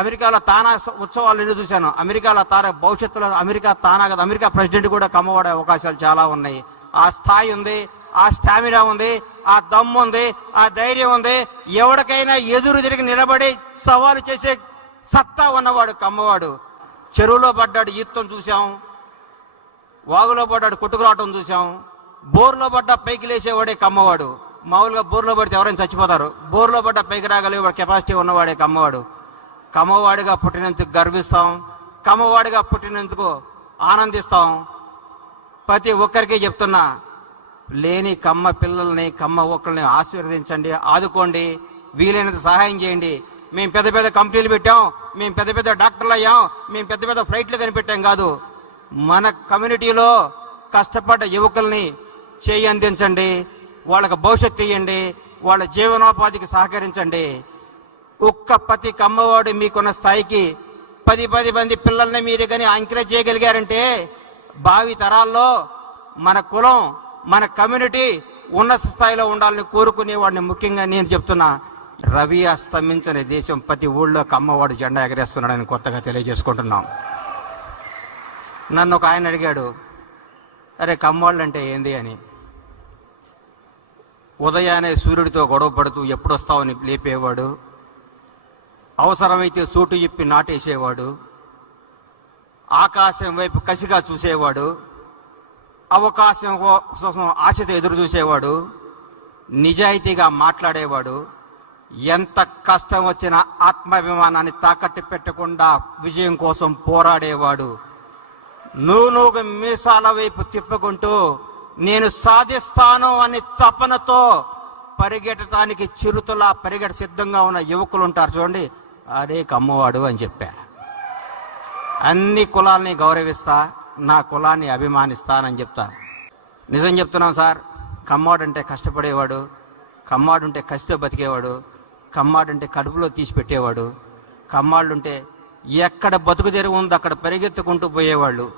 అమెరికాలో తానా ఉత్సవాలు నేను చూశాను. అమెరికాలో తానా భవిష్యత్తులో అమెరికా తానా కదా, అమెరికా ప్రెసిడెంట్ కూడా కమ్మవాడే అవకాశాలు చాలా ఉన్నాయి. ఆ స్థాయి ఉంది, ఆ స్టామినా ఉంది, ఆ దమ్ము ఉంది, ఆ ధైర్యం ఉంది. ఎవరికైనా ఎదురు తిరిగి నిలబడి సవాలు చేసే సత్తా ఉన్నవాడు కమ్మవాడు. చెరువులో పడ్డాడు ఈత్తం చూసాం, వాగులో పడ్డాడు కొట్టుకురావటం చూసాం, బోర్లో పడ్డ పైకి లేచేవాడే కమ్మవాడు. మామూలుగా బోర్లో పడితే ఎవరైనా చచ్చిపోతారు, బోర్లో పడ్డ పైకి రాగలిగే కెపాసిటీ ఉన్నవాడే కమ్మవాడు. కమ్మవాడిగా పుట్టినందుకు గర్విస్తాం, కమ్మవాడిగా పుట్టినందుకు ఆనందిస్తాం. ప్రతి ఒక్కరికి చెప్తున్నా, లేని కమ్మ పిల్లల్ని కమ్మ ఒక్కరిని ఆశీర్వదించండి, ఆదుకోండి, వీలైనంత సహాయం చేయండి. మేము పెద్ద పెద్ద కంపెనీలు పెట్టాం, మేము పెద్ద పెద్ద డాక్టర్లు అయ్యాం, మేము పెద్ద పెద్ద ఫ్లైట్లు కనిపెట్టాం కాదు. మన కమ్యూనిటీలో కష్టపడ్డ యువకుల్ని చేయి అందించండి, వాళ్ళకి భవిష్యత్తు ఇవ్వండి, వాళ్ళ జీవనోపాధికి సహకరించండి. ఒక్క ప్రతి కమ్మవాడు మీకున్న స్థాయికి 10 మంది పిల్లల్ని మీరు కానీ ఎంకరేజ్ చేయగలిగారంటే భావి తరాల్లో మన కులం, మన కమ్యూనిటీ ఉన్నత స్థాయిలో ఉండాలని కోరుకునే వాడిని ముఖ్యంగా నేను చెప్తున్నా. రవి అస్తమించని దేశం ప్రతి ఊళ్ళో కమ్మవాడు జెండా ఎగరేస్తున్నాడని కొత్తగా తెలియజేసుకుంటున్నాం. నన్ను ఒక ఆయన అడిగాడు, అరే కమ్మవాళ్ళు అంటే ఏంది అని. ఉదయాన్నే సూర్యుడితో గొడవ పడుతూ ఎప్పుడొస్తావని లేపేవాడు, అవసరమైతే సూటు ఇప్పి నాటేసేవాడు, ఆకాశం వైపు కసిగా చూసేవాడు, అవకాశం కోసం ఆశతో ఎదురు చూసేవాడు, నిజాయితీగా మాట్లాడేవాడు, ఎంత కష్టం వచ్చినా ఆత్మాభిమానాన్ని తాకట్టు పెట్టకుండా విజయం కోసం పోరాడేవాడు. నువ్వు మీసాల వైపు తిప్పుకుంటూ నేను సాధిస్తాను అని తపనతో పరిగెట్టడానికి చిరుతలా పరిగెట సిద్ధంగా ఉన్న యువకులు ఉంటారు చూడండి, అదే కమ్మవాడు అని చెప్పా. అన్ని కులాల్ని గౌరవిస్తా, నా కులాన్ని అభిమానిస్తానని చెప్తా. నిజం చెప్తున్నాం సార్, కమ్మవాడు అంటే కష్టపడేవాడు, కమ్మాడు ఉంటే కసితో బతికేవాడు, కమ్మాడు అంటే కడుపులో తీసి పెట్టేవాడు, కమ్మాళ్ళు ఉంటే ఎక్కడ బతుకు తెరువు ఉందో అక్కడ పరిగెత్తుకుంటూ పోయేవాళ్ళు.